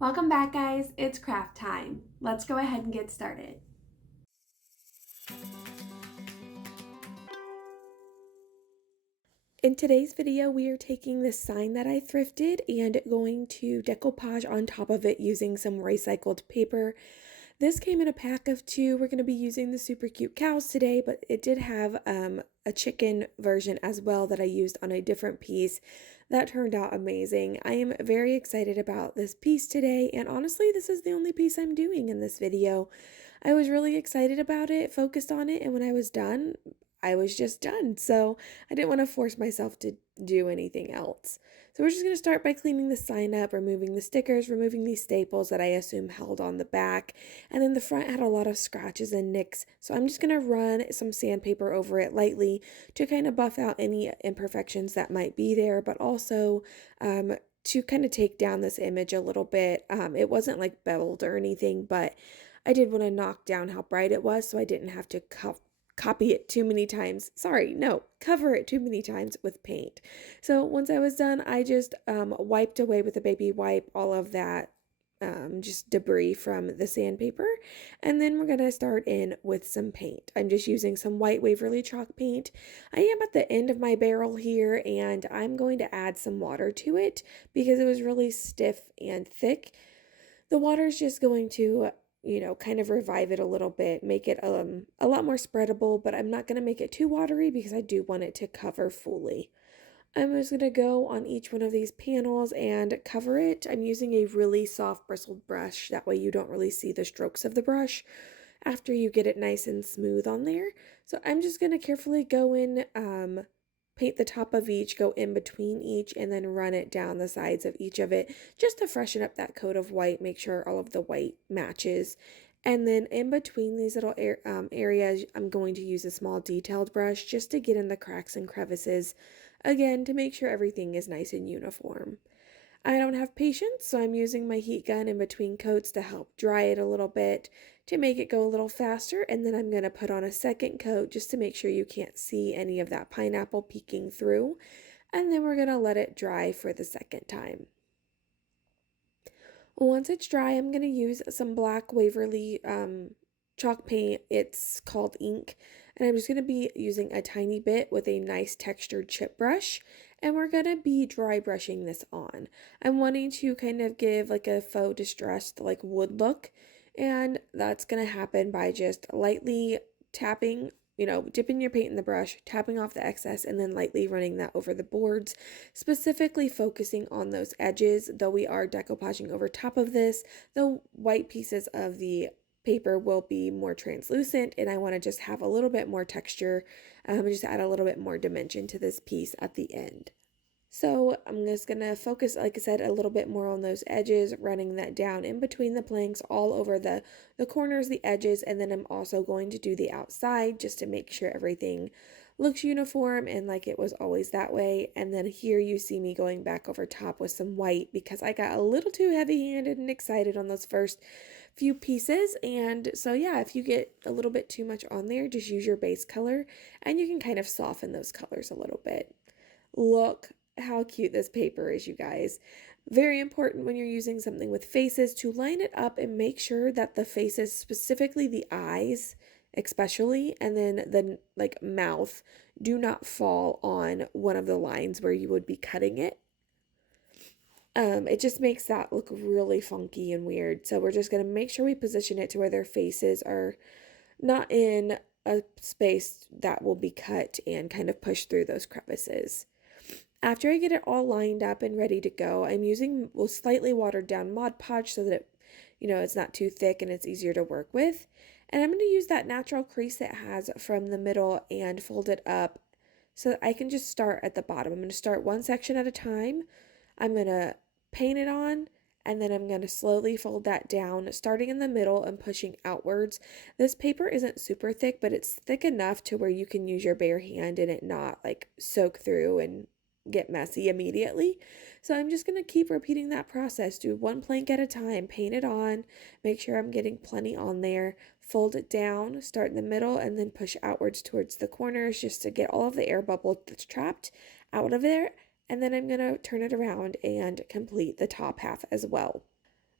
Welcome back, guys. It's craft time. Let's go ahead and get started. In today's video, we are taking this sign that I thrifted and going to decoupage on top of it using some recycled paper. This came in a pack of 2. We're going to be using the super cute cows today, but it did have a chicken version as well that I used on a different piece. That turned out amazing. I am very excited about this piece today, and honestly, this is the only piece I'm doing in this video. I was really excited about it, focused on it, and when I was done, I was just done. So I didn't want to force myself to do anything else. So we're just going to start by cleaning the sign up, removing the stickers, removing these staples that I assume held on the back. And then the front had a lot of scratches and nicks. So I'm just going to run some sandpaper over it lightly to kind of buff out any imperfections that might be there, but also to kind of take down this image a little bit. It wasn't like beveled or anything, but I did want to knock down how bright it was so I didn't have to copy it too many times. Cover it too many times with paint. So once I was done, I just wiped away with a baby wipe all of that just debris from the sandpaper. And then we're going to start in with some paint. I'm just using some white Waverly chalk paint. I am at the end of my barrel here, and I'm going to add some water to it because it was really stiff and thick. The water is just going to kind of revive it a little bit, make it a lot more spreadable, but I'm not going to make it too watery because I do want it to cover fully. I'm just going to go on each one of these panels and cover it. I'm using a really soft bristled brush. That way you don't really see the strokes of the brush after you get it nice and smooth on there. So I'm just going to carefully go in, paint the top of each, go in between each, and then run it down the sides of each of it just to freshen up that coat of white, make sure all of the white matches. And then in between these little areas, I'm going to use a small detailed brush just to get in the cracks and crevices, again, to make sure everything is nice and uniform. I don't have patience, so I'm using my heat gun in between coats to help dry it a little bit to make it go a little faster, and then I'm going to put on a second coat just to make sure you can't see any of that pineapple peeking through, and then we're going to let it dry for the second time. Once it's dry, I'm going to use some black Waverly chalk paint. It's called ink, and I'm just going to be using a tiny bit with a nice textured chip brush, and we're going to be dry brushing this on. I'm wanting to kind of give like a faux distressed like wood look, and that's going to happen by just lightly tapping, dipping your paint in the brush, tapping off the excess, and then lightly running that over the boards, specifically focusing on those edges. Though we are decoupaging over top of this, the white pieces of the paper will be more translucent, and I want to just have a little bit more texture, just add a little bit more dimension to this piece at the end. So I'm just going to focus, like I said, a little bit more on those edges, running that down in between the planks, all over the corners, the edges, and then I'm also going to do the outside just to make sure everything looks uniform and like it was always that way. And then here you see me going back over top with some white because I got a little too heavy-handed and excited on those first few pieces. And so yeah, if you get a little bit too much on there, just use your base color and you can kind of soften those colors a little bit. Look how cute this paper is, you guys. Very important when you're using something with faces to line it up and make sure that the faces, specifically the eyes especially, and then the like mouth, do not fall on one of the lines where you would be cutting it. It just makes that look really funky and weird. So we're just going to make sure we position it to where their faces are not in a space that will be cut and kind of push through those crevices. After I get it all lined up and ready to go, I'm using slightly watered down Mod Podge so that it, it's not too thick and it's easier to work with. And I'm going to use that natural crease it has from the middle and fold it up so that I can just start at the bottom. I'm going to start one section at a time. I'm going to paint it on, and then I'm going to slowly fold that down, starting in the middle and pushing outwards. This paper isn't super thick, but it's thick enough to where you can use your bare hand and it not like soak through and get messy immediately. So I'm just going to keep repeating that process. Do one plank at a time, paint it on, make sure I'm getting plenty on there, fold it down, start in the middle, and then push outwards towards the corners just to get all of the air bubble that's trapped out of there. And then I'm going to turn it around and complete the top half as well.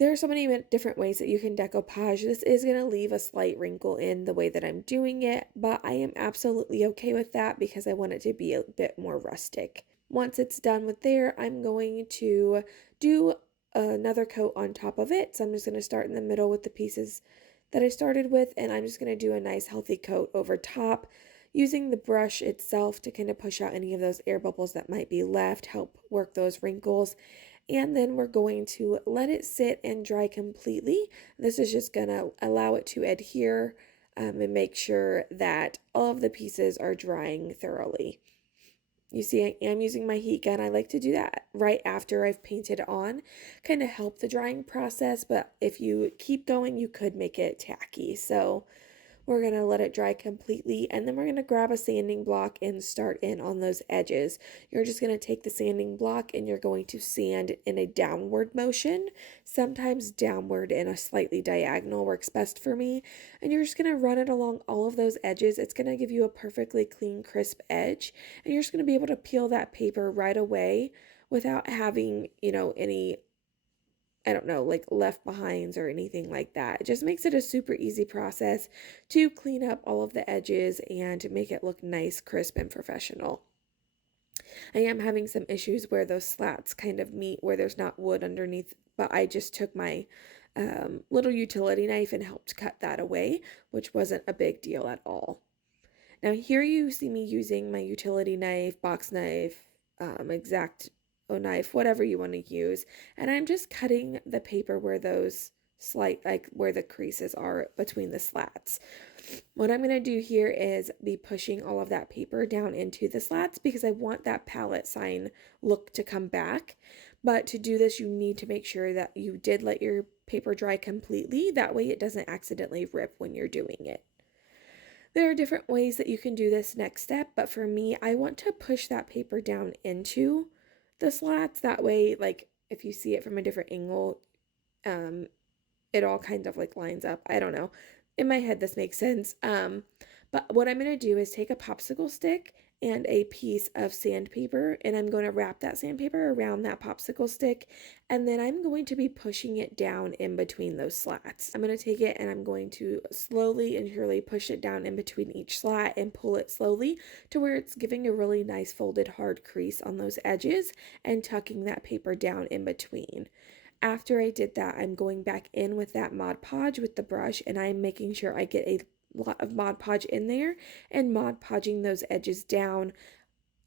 There are so many different ways that you can decoupage. This is going to leave a slight wrinkle in the way that I'm doing it, but I am absolutely okay with that because I want it to be a bit more rustic. Once it's done with there, I'm going to do another coat on top of it. So I'm just going to start in the middle with the pieces that I started with, and I'm just going to do a nice healthy coat over top using the brush itself to kind of push out any of those air bubbles that might be left, help work those wrinkles. And then we're going to let it sit and dry completely. This is just going to allow it to adhere and make sure that all of the pieces are drying thoroughly. You see, I am using my heat gun. I like to do that right after I've painted on, kind of help the drying process, but if you keep going, you could make it tacky. So we're going to let it dry completely, and then we're going to grab a sanding block and start in on those edges. You're just going to take the sanding block and you're going to sand in a downward motion. Sometimes downward and a slightly diagonal works best for me. And you're just going to run it along all of those edges. It's going to give you a perfectly clean, crisp edge, and you're just going to be able to peel that paper right away without having, any like left behinds or anything like that. It just makes it a super easy process to clean up all of the edges and make it look nice, crisp, and professional. I am having some issues where those slats kind of meet where there's not wood underneath, but I just took my little utility knife and helped cut that away, which wasn't a big deal at all. Now here you see me using my utility knife, box knife, exact knife, whatever you want to use, and I'm just cutting the paper where those where the creases are between the slats. What I'm going to do here is be pushing all of that paper down into the slats because I want that palette sign look to come back. But to do this, you need to make sure that you did let your paper dry completely. That way it doesn't accidentally rip when you're doing it. There are different ways that you can do this next step, but for me, I want to push that paper down into the slats. That way, like, if you see it from a different angle, it all kind of like lines up. I don't know. In my head, this makes sense. But what I'm going to do is take a popsicle stick and a piece of sandpaper, and I'm going to wrap that sandpaper around that popsicle stick, and then I'm going to be pushing it down in between those slats. I'm going to take it and I'm going to slowly and surely push it down in between each slat and pull it slowly to where it's giving a really nice folded hard crease on those edges and tucking that paper down in between. After I did that, I'm going back in with that Mod Podge with the brush, and I'm making sure I get a lot of Mod Podge in there and Mod Podging those edges down,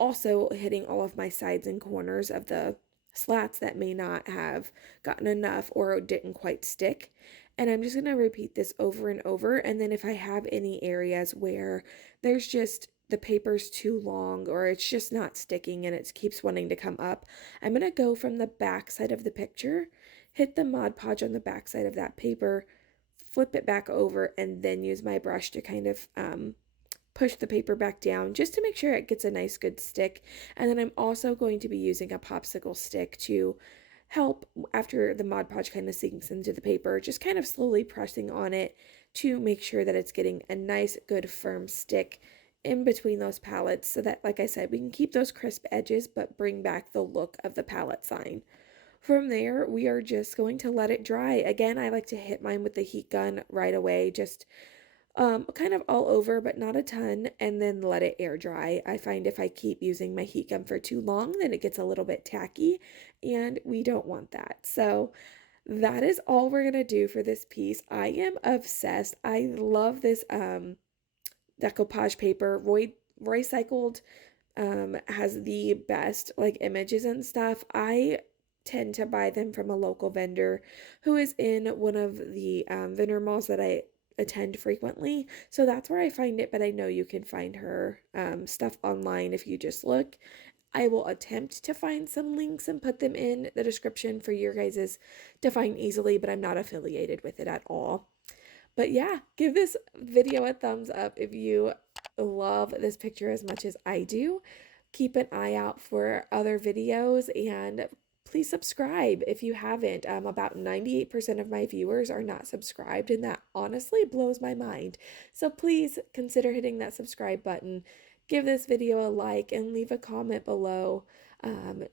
also hitting all of my sides and corners of the slats that may not have gotten enough or didn't quite stick. And I'm just going to repeat this over and over, and then if I have any areas where there's just the paper's too long or it's just not sticking and it keeps wanting to come up, I'm going to go from the back side of the picture, hit the Mod Podge on the back side of that paper, flip it back over, and then use my brush to kind of push the paper back down just to make sure it gets a nice good stick. And then I'm also going to be using a popsicle stick to help after the Mod Podge kind of sinks into the paper, just kind of slowly pressing on it to make sure that it's getting a nice good firm stick in between those palettes so that, like I said, we can keep those crisp edges but bring back the look of the palette sign. From there, we are just going to let it dry. Again, I like to hit mine with the heat gun right away, just kind of all over, but not a ton, and then let it air dry. I find if I keep using my heat gun for too long, then it gets a little bit tacky, and we don't want that. So that is all we're gonna do for this piece. I am obsessed. I love this decoupage paper. Roycycled has the best like images and stuff. I tend to buy them from a local vendor who is in one of the vendor malls that I attend frequently. So that's where I find it, but I know you can find her stuff online if you just look. I will attempt to find some links and put them in the description for your guys's to find easily, but I'm not affiliated with it at all. But yeah, give this video a thumbs up if you love this picture as much as I do. Keep an eye out for other videos and please subscribe if you haven't. About 98% of my viewers are not subscribed, and that honestly blows my mind. So please consider hitting that subscribe button. Give this video a like and leave a comment below.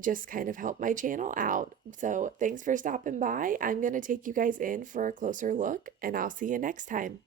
just kind of help my channel out. So thanks for stopping by. I'm going to take you guys in for a closer look, and I'll see you next time.